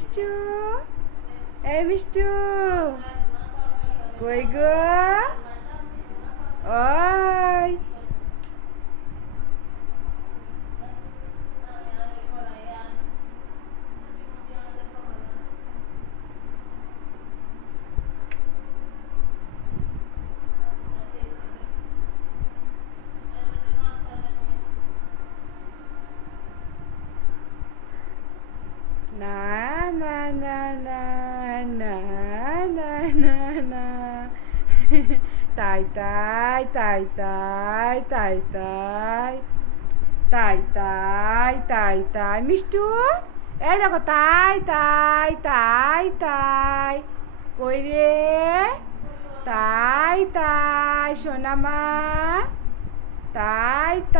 মিষ্টু, এই মিষ্টু, কই গো? ওই না না না না না না না না তাই তাই তাই তাই তাই তাই তাই তাই তাই তাই মিষ্টু, এই দেখো তাই তাই তাই তাই, কই রে? তাই তাই সোনামা, তাই তাই।